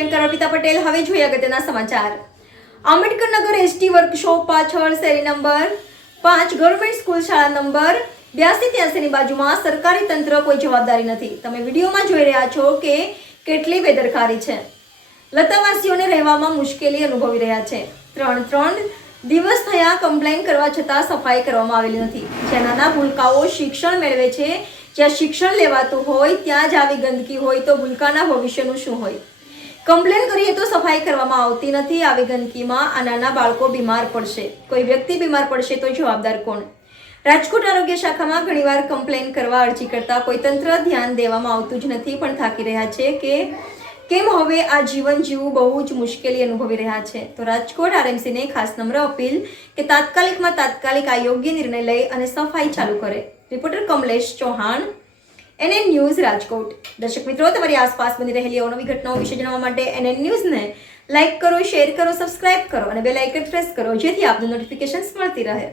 Join કરવા પિતા પટેલ. હવે જોઈએ અગત્યના સમાચાર. આંબેડકર નગર એસટી વર્કશોપ પાછળ શેરી નંબર 5 ગવર્મેન્ટ સ્કૂલ શાળા નંબર 8283 ની બાજુમાં સરકારી તંત્ર કોઈ જવાબદારી નથી. તમે વિડીયોમાં જોઈ રહ્યા છો કે કેટલી બેદરકારી છે. લતાવાસીઓને રહેવામાં મુશ્કેલી અનુભવી રહ્યા છે. ત્રણ દિવસ થયા કમ્પ્લેન કરવા છતાં સફાઈ કરવામાં આવેલી નથી. જ્યાં નાના ભૂલકાઓ શિક્ષણ મેળવે છે, જ્યાં શિક્ષણ લેવાતું હોય ત્યાં જ આવી ગંદકી હોય તો ભૂલકાના ભવિષ્યનું શું હોય? કમ્પ્લેન કરીએ તો સફાઈ કરવામાં આવતી નથી. આવી ગંદકીમાં આ નાના બાળકો બીમાર પડશે, કોઈ વ્યક્તિ બીમાર પડશે તો જવાબદાર કોણ? રાજકોટ આરોગ્ય શાખામાં ઘણીવાર કમ્પ્લેન કરવા અરજી કરતા કોઈ તંત્ર ધ્યાન દેવામાં આવતું જ નથી, પણ થાકી રહ્યા છે કે કેમ હવે આ જીવન જીવવું બહુ જ મુશ્કેલી અનુભવી રહ્યા છે. તો રાજકોટ આરએમસીને ખાસ નમ્ર અપીલ કે તાત્કાલિક આ યોગ્ય નિર્ણય લઈ અને સફાઈ ચાલુ કરે. Reporter Kamlesh Chauhan, NN news Rajkot. દર્શક મિત્રો, તમારી આસપાસ બની રહેલી અવનવી ઘટનાઓ વિશે જાણવા માટે NN ન્યૂઝને લાઇક કરો, શેર કરો, સબસ્ક્રાઇબ કરો અને બેલ આઇકન પ્રેસ કરો, જેથી આપને નોટિફિકેશન્સ મળતી રહે.